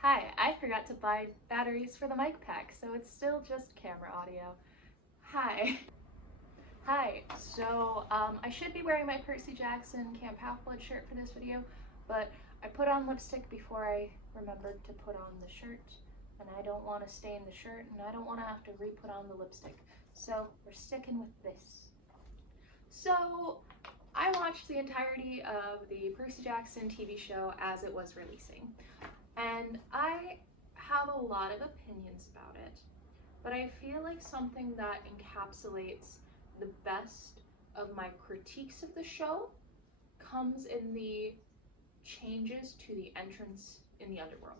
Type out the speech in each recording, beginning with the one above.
Hi, I forgot to buy batteries for the mic pack, so it's still just camera audio. Hi. Hi, so I should be wearing my Percy Jackson Camp Half-Blood shirt for this video, but I put on lipstick before I remembered to put on the shirt, and I don't want to stain the shirt, and I don't want to have to re-put on the lipstick, so we're sticking with this. So I watched the entirety of the Percy Jackson TV show as it was releasing, and I have a lot of opinions about it, but I feel like something that encapsulates the best of my critiques of the show comes in the changes to the entrance in the Underworld.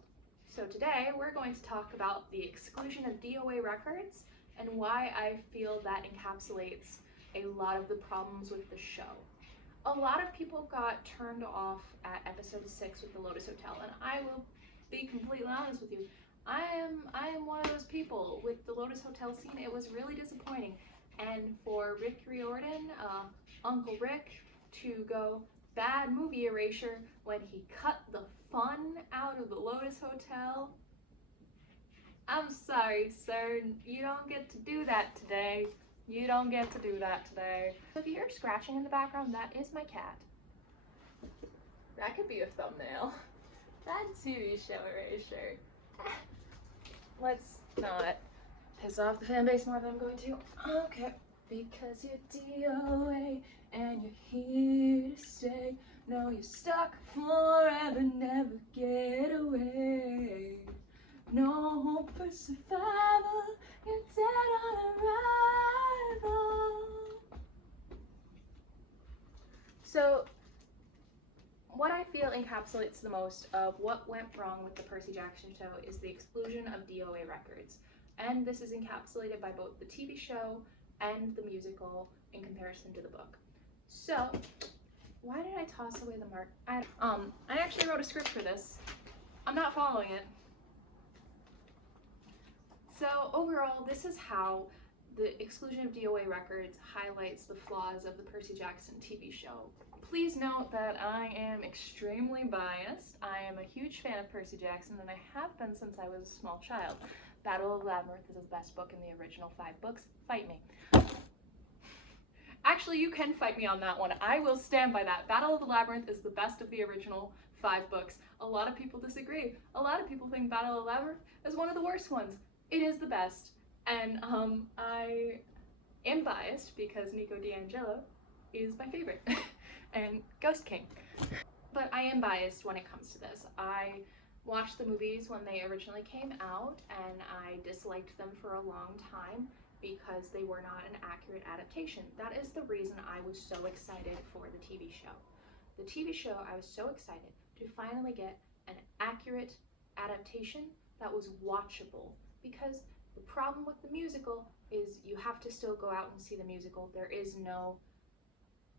So today we're going to talk about the exclusion of D.O.A records and why I feel that encapsulates a lot of the problems with the show. A lot of people got turned off at episode 6 with the Lotus Hotel, and I will be completely honest with you. I am one of those people with the Lotus Hotel scene. It was really disappointing. And for Riordan, Uncle Rick, to go bad movie erasure when he cut the fun out of the Lotus Hotel, I'm sorry, sir, you don't get to do that today. You don't get to do that today. So if you hear scratching in the background, that is my cat. That could be a thumbnail. That TV show erasure. Let's not piss off the fan base more than I'm going to. Okay. Because you're D.O.A and you're here to stay. No, you're stuck forever, never get away. No hope for survival, you're dead on arrival. So, what I feel encapsulates the most of what went wrong with the Percy Jackson show is the exclusion of D.O.A records. And this is encapsulated by both the TV show and the musical in comparison to the book. So, why did I toss away the mark? I actually wrote a script for this. I'm not following it. So overall, this is how the exclusion of D.O.A records highlights the flaws of the Percy Jackson TV show. Please note that I am extremely biased. I am a huge fan of Percy Jackson, and I have been since I was a small child. Battle of Labyrinth is the best book in the original 5 books. Fight me. Actually, you can fight me on that one. I will stand by that. Battle of the Labyrinth is the best of the original 5 books. A lot of people disagree. A lot of people think Battle of Labyrinth is one of the worst ones. It is the best. And I am biased because Nico D'Angelo is my favorite. And Ghost King. But I am biased when it comes to this. I watched the movies when they originally came out, and I disliked them for a long time because they were not an accurate adaptation. That is the reason I was so excited for the TV show. The TV show, I was so excited to finally get an accurate adaptation that was watchable, because the problem with the musical is you have to still go out and see the musical. There is no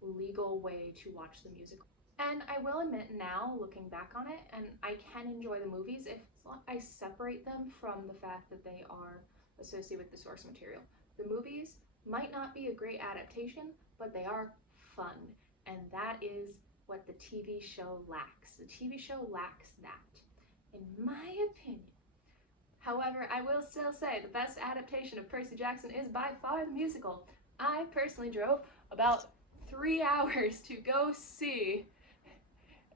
legal way to watch the musical. And I will admit now, looking back on it, and I can enjoy the movies if I separate them from the fact that they are associated with the source material. The movies might not be a great adaptation, but they are fun, and that is what the TV show lacks. The TV show lacks that, in my opinion. However, I will still say the best adaptation of Percy Jackson is by far the musical. I personally drove about 3 hours to go see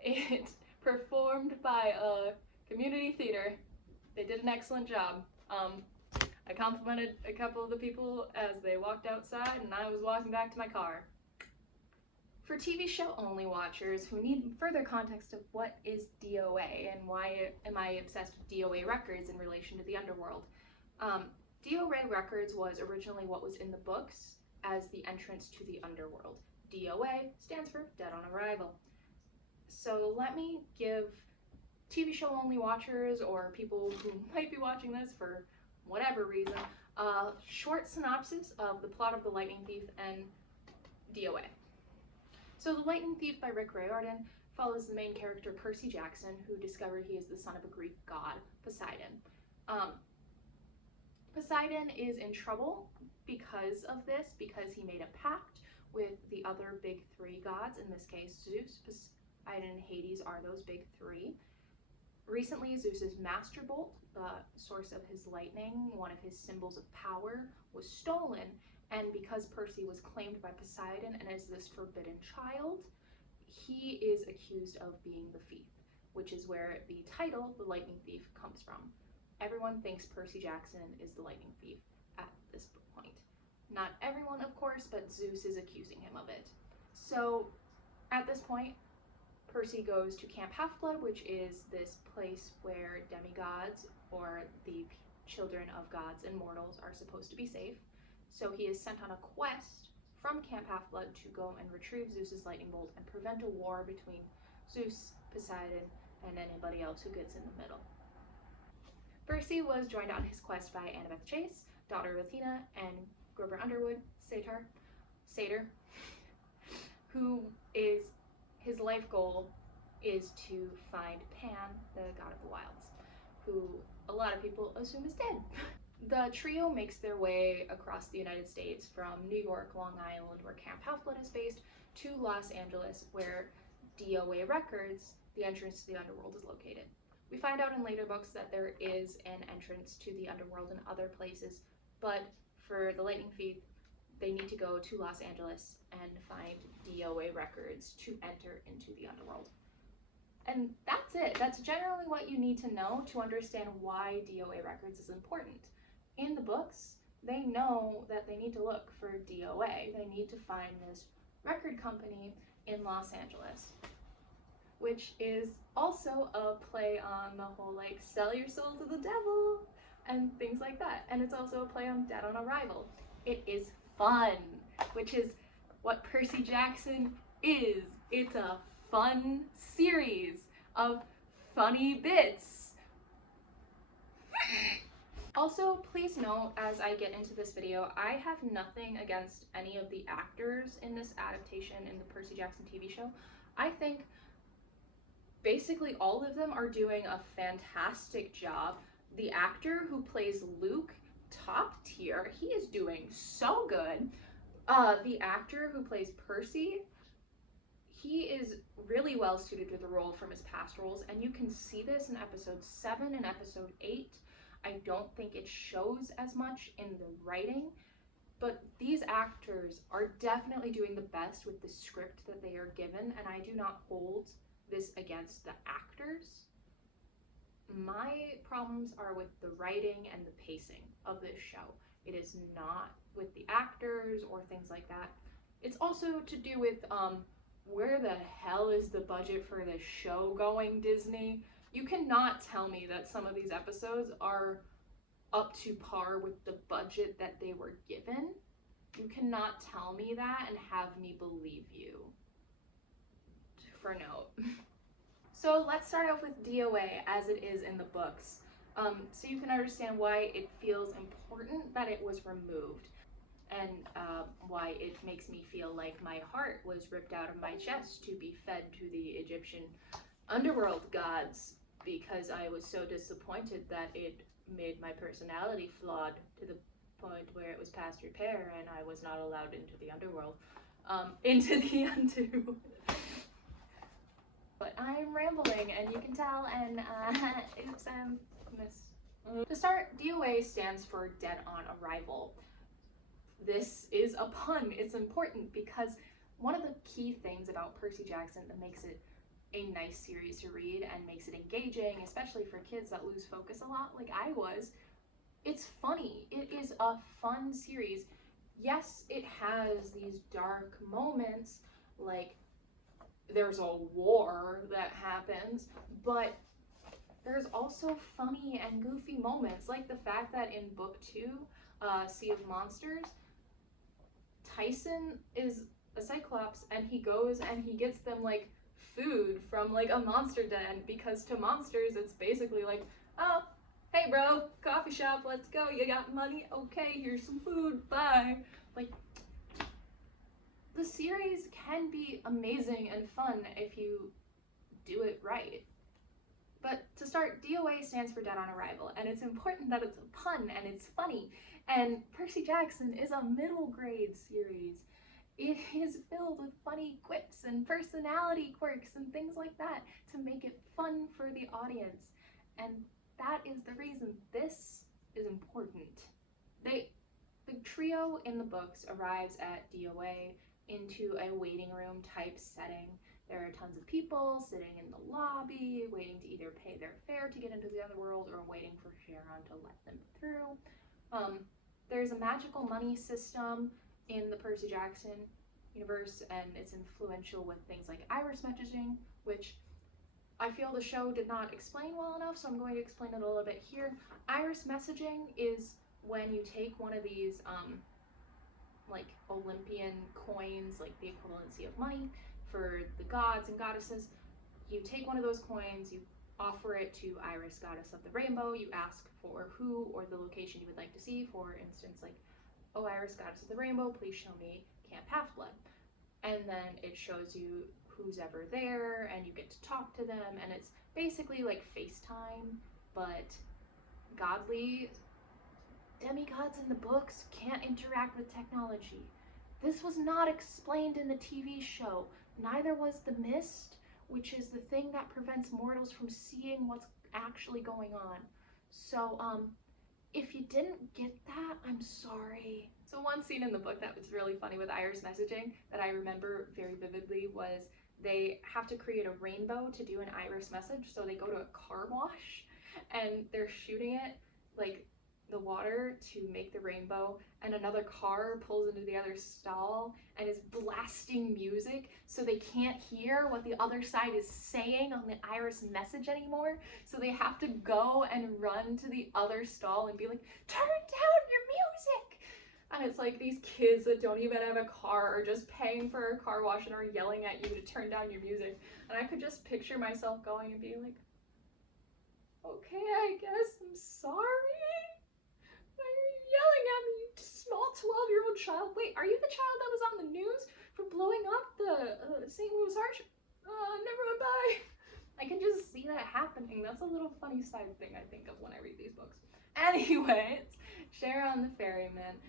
it performed by a community theater. They did an excellent job. I complimented a couple of the people as they walked outside, and I was walking back to my car. For TV show only watchers who need further context of what is D.O.A and why am I obsessed with D.O.A records in relation to the Underworld, D.O.A records was originally what was in the books as the entrance to the Underworld. D.O.A stands for Dead on Arrival. So let me give TV show only watchers or people who might be watching this for whatever reason a short synopsis of the plot of The Lightning Thief and D.O.A. So The Lightning Thief by Riordan follows the main character Percy Jackson, who discovered he is the son of a Greek god, Poseidon. Poseidon is in trouble because of this, because he made a pact with the other big 3 gods. In this case, Zeus, Poseidon, and Hades are those big 3. Recently, Zeus's master bolt, the source of his lightning, one of his symbols of power, was stolen, and because Percy was claimed by Poseidon and is this forbidden child, he is accused of being the thief, which is where the title, the Lightning Thief, comes from. Everyone thinks Percy Jackson is the Lightning Thief at this point. Not everyone, of course, but Zeus is accusing him of it. So, at this point, Percy goes to Camp Half-Blood, which is this place where demigods, or the children of gods and mortals, are supposed to be safe. So he is sent on a quest from Camp Half-Blood to go and retrieve Zeus's lightning bolt and prevent a war between Zeus, Poseidon, and anybody else who gets in the middle. Percy was joined on his quest by Annabeth Chase, daughter of Athena, and Grover Underwood, satyr, who is, his life goal is to find Pan, the god of the wilds, who a lot of people assume is dead. The trio makes their way across the United States from New York, Long Island, where Camp Half-Blood is based, to Los Angeles, where D.O.A. Records, the entrance to the Underworld, is located. We find out in later books that there is an entrance to the Underworld in other places, but for the Lightning Thief, they need to go to Los Angeles and find D.O.A. Records to enter into the Underworld. And that's it. That's generally what you need to know to understand why D.O.A. Records is important. In the books, they know that they need to look for D.O.A. They need to find this record company in Los Angeles, which is also a play on the whole, like, sell your soul to the devil and things like that. And it's also a play on Dead on Arrival. It is fun, which is what Percy Jackson is. It's a fun series of funny bits. Also, please note, as I get into this video, I have nothing against any of the actors in this adaptation in the Percy Jackson TV show. I think basically all of them are doing a fantastic job. The actor who plays Luke, top tier, he is doing so good. The actor who plays Percy, he is really well suited to the role from his past roles, and you can see this in episode 7 and episode 8. I don't think it shows as much in the writing, but these actors are definitely doing the best with the script that they are given, and I do not hold this against the actors. My problems are with the writing and the pacing of this show. It is not with the actors or things like that. It's also to do with where the hell is the budget for this show going, Disney? You cannot tell me that some of these episodes are up to par with the budget that they were given. You cannot tell me that and have me believe you. For note. So let's start off with D.O.A. as it is in the books, so you can understand why it feels important that it was removed, and why it makes me feel like my heart was ripped out of my chest to be fed to the Egyptian underworld gods, because I was so disappointed that it made my personality flawed to the point where it was past repair and I was not allowed into the underworld, into the Underworld. But I'm rambling, and you can tell, and oops, To start, D.O.A. stands for Dead on Arrival. This is a pun. It's important because one of the key things about Percy Jackson that makes it a nice series to read and makes it engaging, especially for kids that lose focus a lot, like I was, it's funny. It is a fun series. Yes, it has these dark moments, like there's a war that happens, but there's also funny and goofy moments, like the fact that in book 2, Sea of Monsters, Tyson is a Cyclops and he goes and he gets them like food from like a monster den, because to monsters it's basically like, oh, hey bro, coffee shop, let's go, you got money? Okay, here's some food, bye. Like, the series can be amazing and fun if you do it right. But to start, D.O.A. stands for Dead on Arrival, and it's important that it's a pun and it's funny. And Percy Jackson is a middle grade series. It is filled with funny quips and personality quirks and things like that to make it fun for the audience. And that is the reason this is important. The trio in the books arrives at D.O.A. into a waiting room type setting. There are tons of people sitting in the lobby, waiting to either pay their fare to get into the Underworld or waiting for Charon to let them through. There's a magical money system in the Percy Jackson universe, and it's influential with things like iris messaging, which I feel the show did not explain well enough, so I'm going to explain it a little bit here. Iris messaging is when you take one of these like Olympian coins, like the equivalency of money for the gods and goddesses. You take one of those coins, you offer it to Iris, goddess of the rainbow. You ask for who or the location you would like to see. For instance, like, oh, Iris, goddess of the rainbow, please show me Camp Half-Blood. And then it shows you who's ever there, and you get to talk to them, and it's basically like FaceTime, but godly. Demigods in the books can't interact with technology. This was not explained in the TV show. Neither was the mist, which is the thing that prevents mortals from seeing what's actually going on. So, if you didn't get that, I'm sorry. So one scene in the book that was really funny with iris messaging that I remember very vividly was they have to create a rainbow to do an iris message. So they go to a car wash and they're shooting it, like, the water to make the rainbow, and another car pulls into the other stall and is blasting music so they can't hear what the other side is saying on the iris message anymore, so they have to go and run to the other stall and be like, turn down your music. And it's like these kids that don't even have a car are just paying for a car wash and are yelling at you to turn down your music. And I could just picture myself going and being like, okay, I guess, I'm sorry. Why are you yelling at me, you small 12-year-old child? Wait, are you the child that was on the news for blowing up the St. Louis Arch? Never mind, bye. I can just see that happening. That's a little funny side thing I think of when I read these books. Anyways, Charon the ferryman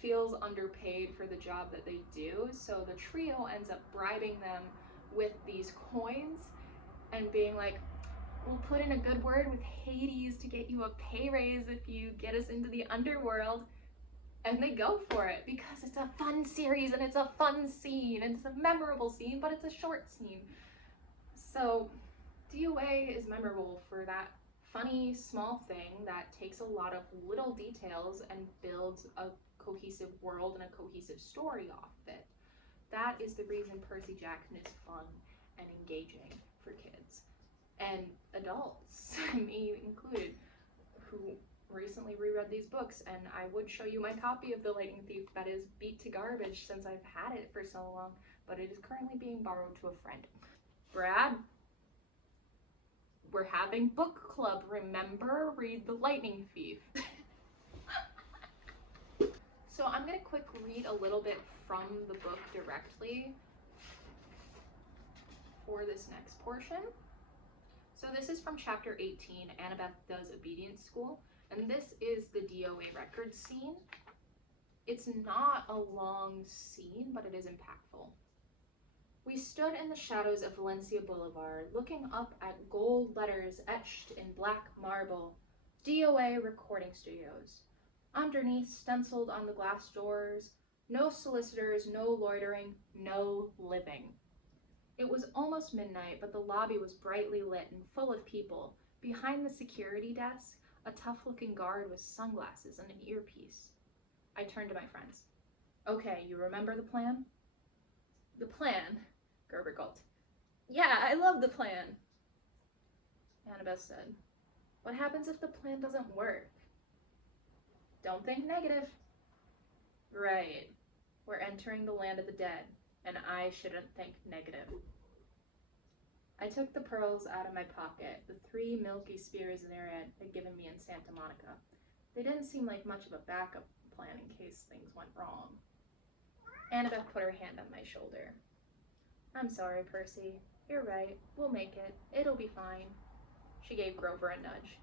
feels underpaid for the job that they do, so the trio ends up bribing them with these coins and being like, we'll put in a good word with Hades to get you a pay raise if you get us into the Underworld. And they go for it because it's a fun series and it's a fun scene and it's a memorable scene, but it's a short scene. So D.O.A. is memorable for that funny small thing that takes a lot of little details and builds a cohesive world and a cohesive story off of it. That is the reason Percy Jackson is fun and engaging for kids. And adults, me included, who recently reread these books, and I would show you my copy of The Lightning Thief that is beat to garbage since I've had it for so long, but it is currently being borrowed to a friend. Brad, we're having book club, remember? Read The Lightning Thief. So I'm going to quick read a little bit from the book directly for this next portion. So this is from chapter 18, Annabeth Does Obedience School, and this is the D.O.A. record scene. It's not a long scene, but it is impactful. We stood in the shadows of Valencia Boulevard, looking up at gold letters etched in black marble, D.O.A. Recording Studios. Underneath, stenciled on the glass doors, no solicitors, no loitering, no living. It was almost midnight, but the lobby was brightly lit and full of people. Behind the security desk, a tough-looking guard with sunglasses and an earpiece. I turned to my friends. Okay, you remember the plan? The plan? Gerber gulped. Yeah, I love the plan. Annabeth said. What happens if the plan doesn't work? Don't think negative. Right. We're entering the land of the dead, and I shouldn't think negative. I took the pearls out of my pocket, the 3 milky spears Rant had given me in Santa Monica. They didn't seem like much of a backup plan in case things went wrong. Annabeth put her hand on my shoulder. I'm sorry, Percy. You're right. We'll make it. It'll be fine. She gave Grover a nudge.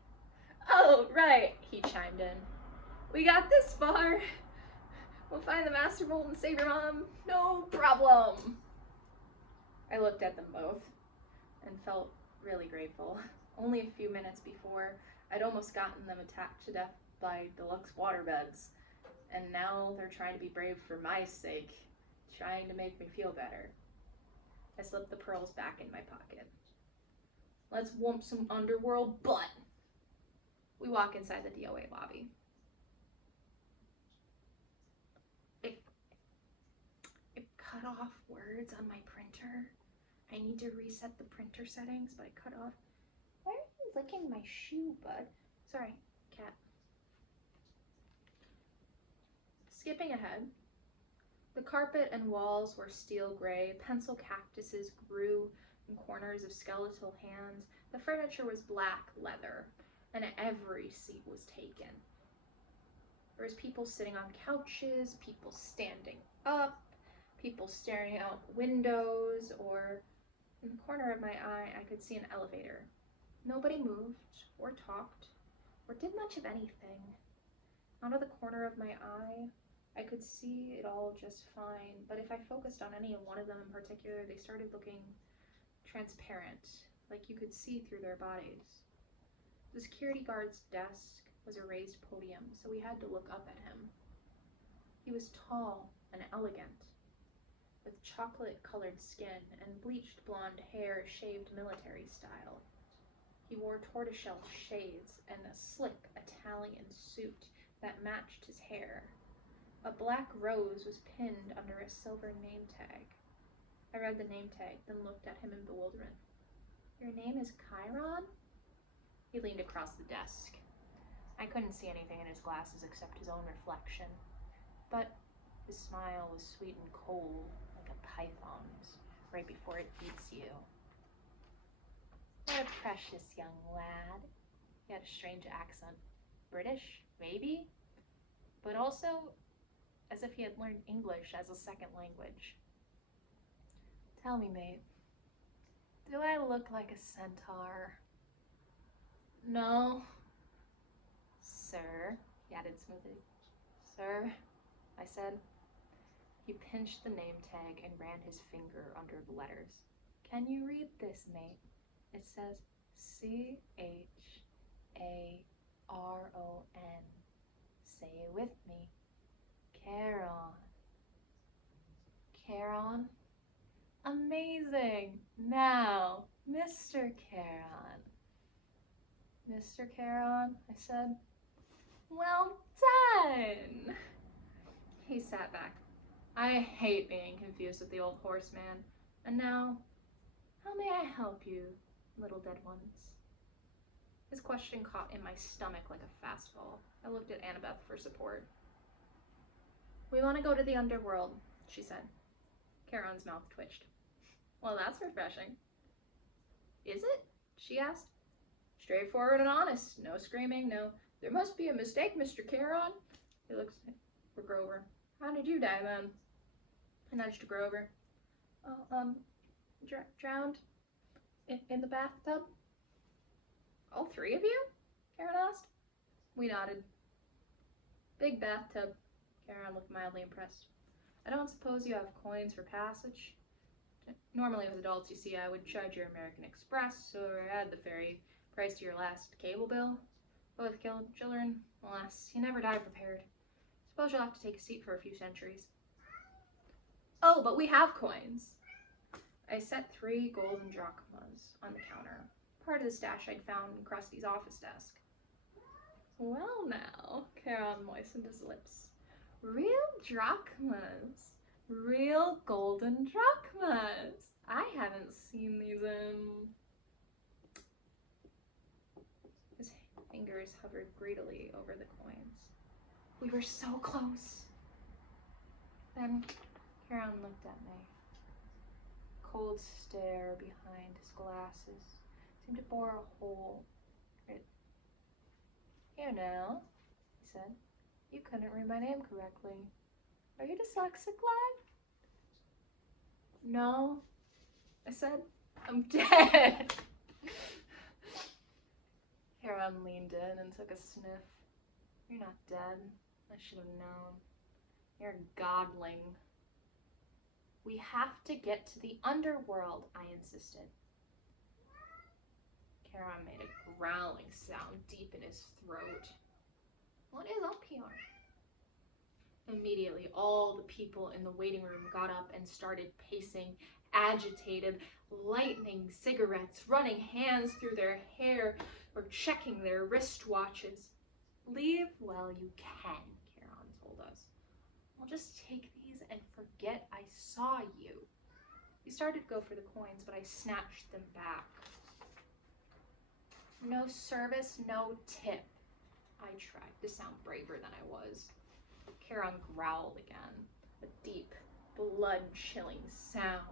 Oh, right, he chimed in. We got this far. We'll find the Master Mold and save your mom. No problem. I looked at them both and felt really grateful. Only a few minutes before, I'd almost gotten them attacked to death by deluxe waterbeds. And now they're trying to be brave for my sake, trying to make me feel better. I slipped the pearls back in my pocket. Let's whoop some Underworld butt. We walk inside the D.O.A lobby. It cut off words on my printer. I need to reset the printer settings, but I cut off. Why are you licking my shoe, bud? Sorry, cat. Skipping ahead. The carpet and walls were steel gray. Pencil cactuses grew in corners of skeletal hands. The furniture was black leather, and every seat was taken. There was people sitting on couches, people standing up, people staring out windows, or in the corner of my eye, I could see an elevator. Nobody moved or talked or did much of anything. Out of the corner of my eye, I could see it all just fine, but if I focused on any one of them in particular, they started looking transparent, like you could see through their bodies. The security guard's desk was a raised podium, so we had to look up at him. He was tall and elegant, with chocolate-colored skin and bleached blonde hair shaved military style. He wore tortoiseshell shades and a slick Italian suit that matched his hair. A black rose was pinned under a silver name tag. I read the name tag, then looked at him in bewilderment. Your name is Charon? He leaned across the desk. I couldn't see anything in his glasses except his own reflection, but his smile was sweet and cold, like a python's, right before it eats you. What a precious young lad. He had a strange accent. British, maybe, but also as if he had learned English as a second language. Tell me, mate, do I look like a centaur? No. Sir, he added smoothly. Sir, I said. He pinched the name tag and ran his finger under the letters. Can you read this, mate? It says C-H-A-R-O-N. Say it with me. Charon. Charon? Amazing! Now, Mr. Charon. Mr. Charon, I said. Well done! He sat back. I hate being confused with the old horseman. And now, how may I help you, little dead ones? His question caught in my stomach like a fastball. I looked at Annabeth for support. We want to go to the Underworld, she said. Charon's mouth twitched. Well, that's refreshing. Is it? She asked. Straightforward and honest. No screaming, no. There must be a mistake, Mr. Charon. He looked for Grover. How did you die, then? I nudged Grover. Drowned in the bathtub? All three of you? Charon asked. We nodded. Big bathtub. Charon looked mildly impressed. I don't suppose you have coins for passage? Normally with adults, you see, I would charge your American Express or add the ferry price to your last cable bill. But with children, alas, you never die prepared. Suppose you'll have to take a seat for a few centuries. Oh, but we have coins. I set 3 golden drachmas on the counter, part of the stash I'd found in Crusty's office desk. Well now, Charon moistened his lips. Real drachmas. Real golden drachmas. I haven't seen these in... His fingers hovered greedily over the coins. We were so close. Then Charon looked at me. Cold stare behind his glasses seemed to bore a hole. Here now, he said. You couldn't read my name correctly. Are you dyslexic, lad? No, I said. I'm dead. Charon leaned in and took a sniff. You're not dead. I should have known. You're godling. We have to get to the underworld, I insisted. Charon made a growling sound deep in his throat. What is up here? Immediately, all the people in the waiting room got up and started pacing, agitated, lighting cigarettes, running hands through their hair, or checking their wristwatches. Leave while you can, Charon told us. I'll just take these and forget I saw you. We started to go for the coins, but I snatched them back. No service, no tip. I tried to sound braver than I was. Charon growled again, a deep, blood-chilling sound.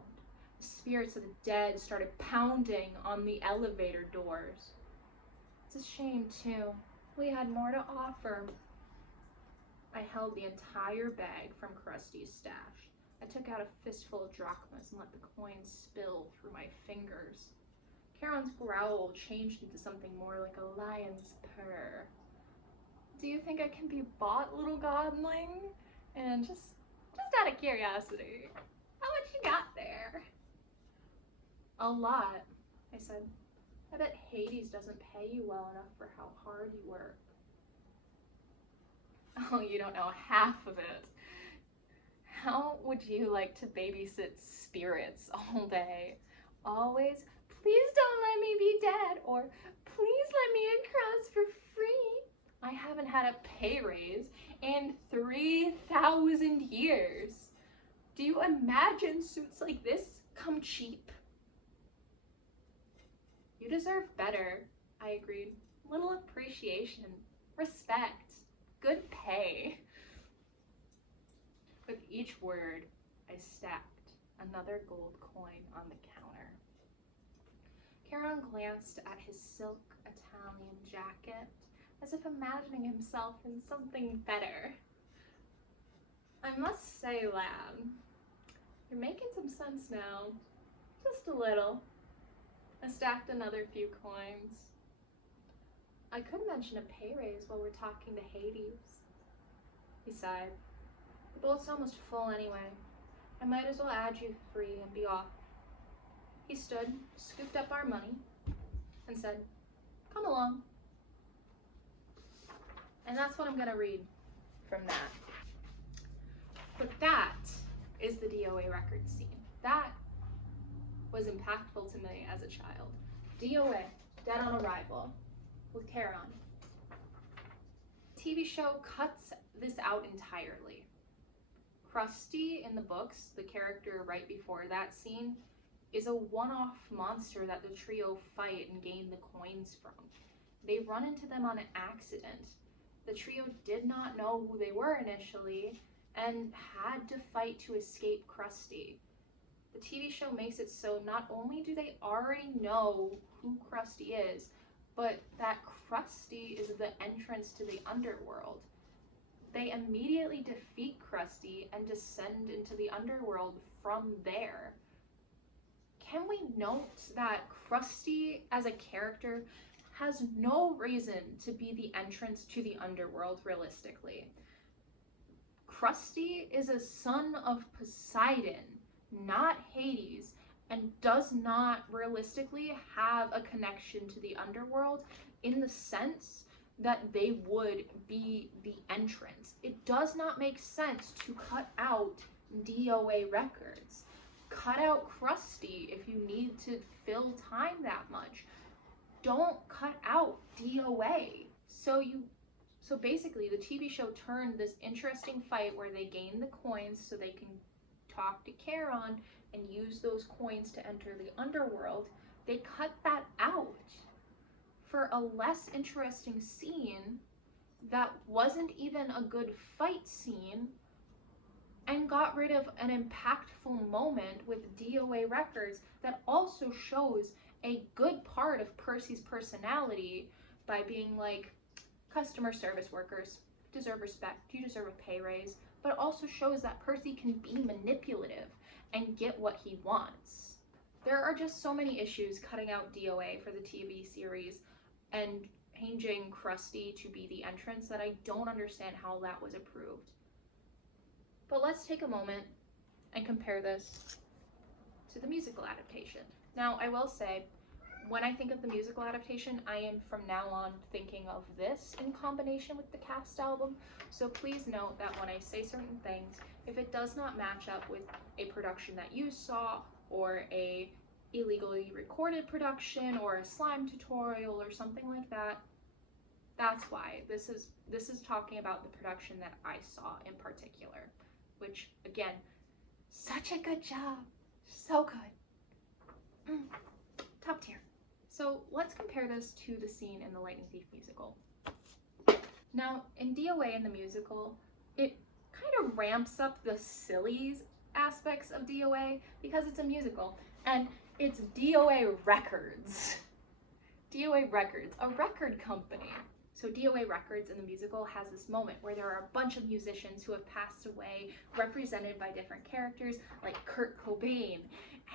The spirits of the dead started pounding on the elevator doors. It's a shame, too. We had more to offer. I held the entire bag from Crusty's stash. I took out a fistful of drachmas and let the coins spill through my fingers. Charon's growl changed into something more like a lion's purr. Do you think I can be bought, little godling? And just out of curiosity, how much you got there? A lot, I said. I bet Hades doesn't pay you well enough for how hard you work. Oh, you don't know half of it. How would you like to babysit spirits all day? Always, please don't let me be dead, or please let me across for free. I haven't had a pay raise in 3,000 years. Do you imagine suits like this come cheap? You deserve better, I agreed. Little appreciation, respect, good pay. With each word, I stacked another gold coin on the counter. Charon glanced at his silk Italian jacket, as if imagining himself in something better. I must say, lad, you're making some sense now. Just a little. I stacked another few coins. I could mention a pay raise while we're talking to Hades. He sighed. The boat's almost full anyway. I might as well add you free and be off. He stood, scooped up our money, and said, come along. And that's what I'm going to read from that. But that is the D.O.A. record scene. That was impactful to me as a child. D.O.A., Dead on Arrival, with Charon. TV show cuts this out entirely. Crusty in the books, the character right before that scene, is a one-off monster that the trio fight and gain the coins from. They run into them on an accident. The trio did not know who they were initially and had to fight to escape Crusty. The TV show makes it so not only do they already know who Crusty is, but that Crusty is the entrance to the Underworld. They immediately defeat Crusty and descend into the Underworld from there. Can we note that Crusty as a character has no reason to be the entrance to the Underworld realistically? Crusty is a son of Poseidon, not Hades, and does not realistically have a connection to the Underworld in the sense that they would be the entrance. It does not make sense to cut out D.O.A. records. Cut out Crusty if you need to fill time that much. Don't cut out D.O.A. So basically the TV show turned this interesting fight where they gain the coins so they can talk to Charon and use those coins to enter the Underworld. They cut that out for a less interesting scene that wasn't even a good fight scene, and got rid of an impactful moment with D.O.A. records that also shows a good part of Percy's personality by being like, customer service workers deserve respect, you deserve a pay raise, but also shows that Percy can be manipulative and get what he wants. There are just so many issues cutting out D.O.A. for the TV series and changing Crusty to be the entrance that I don't understand how that was approved. But let's take a moment and compare this to the musical adaptation. Now, I will say, when I think of the musical adaptation, I am from now on thinking of this in combination with the cast album. So please note that when I say certain things, if it does not match up with a production that you saw, or a illegally recorded production, or a slime tutorial, or something like that, that's why. This is talking about the production that I saw in particular, which, again, such a good job. So good. Top tier. So let's compare this to the scene in the Lightning Thief musical. Now, in D.O.A. in the musical, it kind of ramps up the silly aspects of D.O.A. because it's a musical, and it's D.O.A. Records. D.O.A. Records, a record company. So D.O.A. Records in the musical has this moment where there are a bunch of musicians who have passed away, represented by different characters, like Kurt Cobain,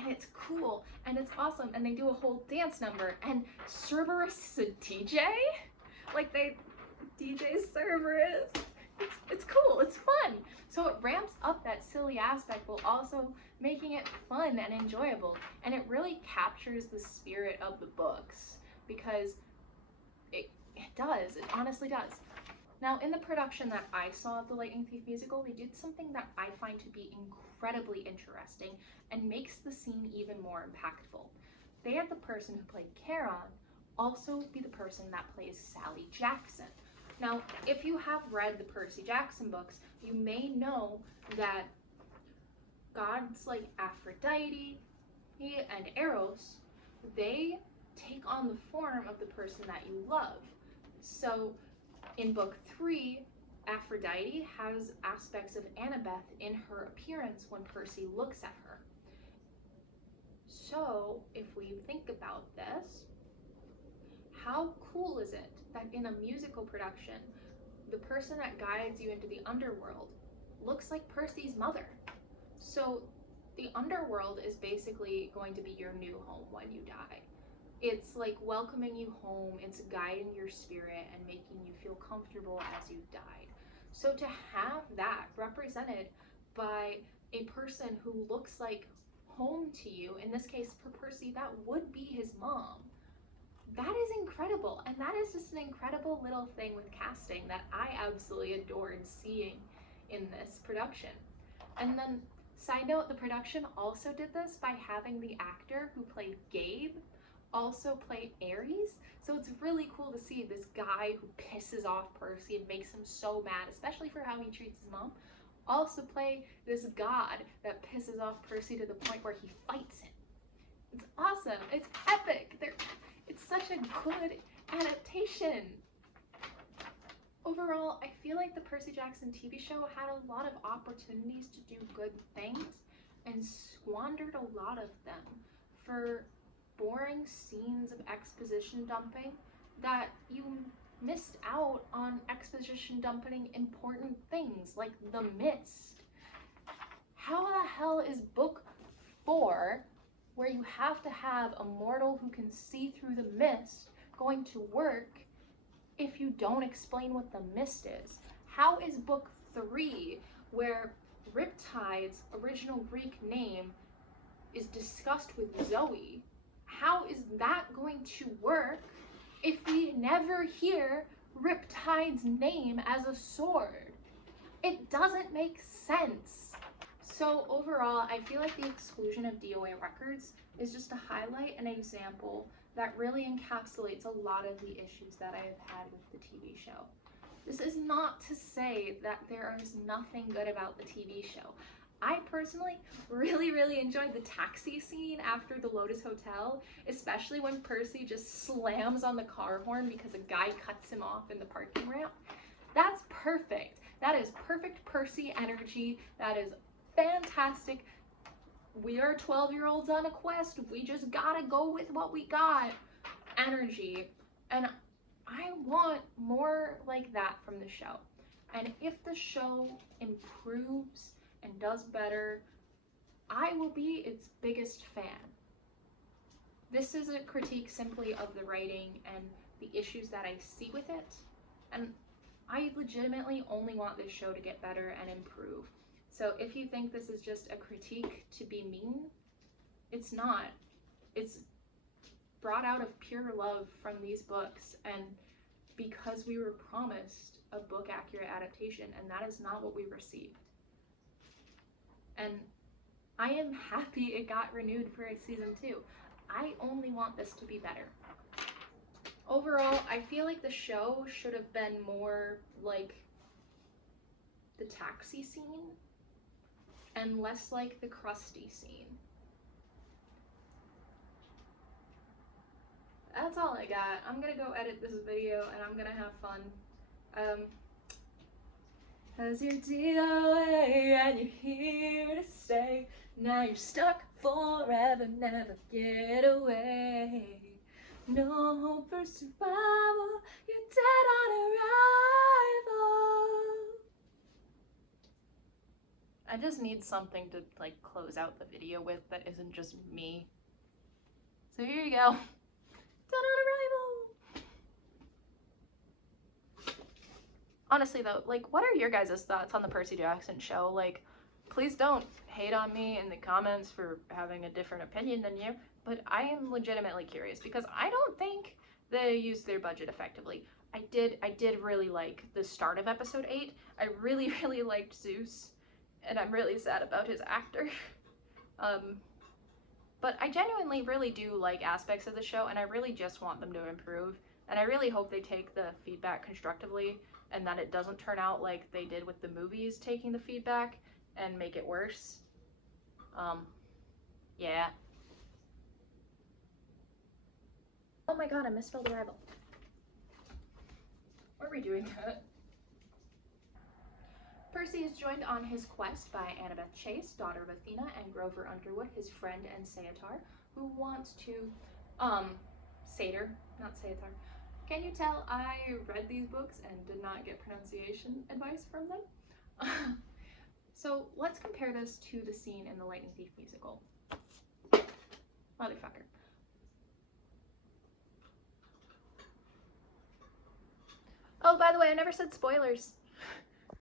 and it's cool, and it's awesome, and they do a whole dance number, and Cerberus is a DJ? Like, they DJ Cerberus. It's cool, it's fun. So it ramps up that silly aspect while also making it fun and enjoyable, and it really captures the spirit of the books, because it does, it honestly does. Now, in the production that I saw of the Lightning Thief musical, they did something that I find to be incredibly interesting and makes the scene even more impactful. They had the person who played Charon also be the person that plays Sally Jackson. Now, if you have read the Percy Jackson books, you may know that gods like Aphrodite and Eros, they take on the form of the person that you love. So in book 3, Aphrodite has aspects of Annabeth in her appearance when Percy looks at her. So if we think about this, how cool is it that in a musical production, the person that guides you into the underworld looks like Percy's mother? So the underworld is basically going to be your new home when you die. It's like welcoming you home, it's guiding your spirit and making you feel comfortable as you died. So to have that represented by a person who looks like home to you, in this case for Percy, that would be his mom. That is incredible, and that is just an incredible little thing with casting that I absolutely adored seeing in this production. And then, side note, the production also did this by having the actor who played Gabe also play Ares. So it's really cool to see this guy who pisses off Percy and makes him so mad, especially for how he treats his mom, also play this god that pisses off Percy to the point where he fights him. It's awesome. It's epic. It's such a good adaptation. Overall, I feel like the Percy Jackson TV show had a lot of opportunities to do good things and squandered a lot of them for boring scenes of exposition dumping that you missed out on exposition dumping important things like the mist. How the hell is book 4, where you have to have a mortal who can see through the mist, going to work if you don't explain what the mist is? How is book 3, where Riptide's original Greek name is discussed with Zoe, how is that going to work if we never hear Riptide's name as a sword? It doesn't make sense. So overall, I feel like the exclusion of D.O.A. records is just a highlight and example that really encapsulates a lot of the issues that I have had with the TV show. This is not to say that there is nothing good about the TV show. I personally really enjoyed the taxi scene after the Lotus Hotel, especially when Percy just slams on the car horn because a guy cuts him off in the parking ramp. That's perfect. That is perfect Percy energy. That is fantastic. We are 12-year-olds on a quest. We just gotta go with what we got energy. And I want more like that from the show. And if the show improves and does better, I will be its biggest fan. This is a critique simply of the writing and the issues that I see with it, and I legitimately only want this show to get better and improve. So if you think this is just a critique to be mean, it's not. It's brought out of pure love from these books, and because we were promised a book accurate adaptation, and that is not what we received. And I am happy it got renewed for a season 2. I only want this to be better. Overall, I feel like the show should have been more like the taxi scene and less like the Crusty scene. That's all I got. I'm gonna go edit this video and I'm gonna have fun. Cause you're D.O.A. and you're here to stay. Now you're stuck forever, never get away. No hope for survival, you're dead on arrival. I just need something to like close out the video with that isn't just me. So here you go. Dead on arrival. Honestly though, like, what are your guys' thoughts on the Percy Jackson show? Like, please don't hate on me in the comments for having a different opinion than you, but I am legitimately curious because I don't think they used their budget effectively. I did really like the start of episode 8. I really liked Zeus, and I'm really sad about his actor. But I genuinely really do like aspects of the show, and I really just want them to improve, and I really hope they take the feedback constructively and that it doesn't turn out like they did with the movies taking the feedback and make it worse. Yeah. Oh my god, I misspelled arrival. Why are we doing that? Percy is joined on his quest by Annabeth Chase, daughter of Athena, and Grover Underwood, his friend and Saetar, who wants to, Satyr, not Saetar. Can you tell I read these books and did not get pronunciation advice from them? So let's compare this to the scene in the Lightning Thief musical. Motherfucker. Oh, by the way, I never said spoilers.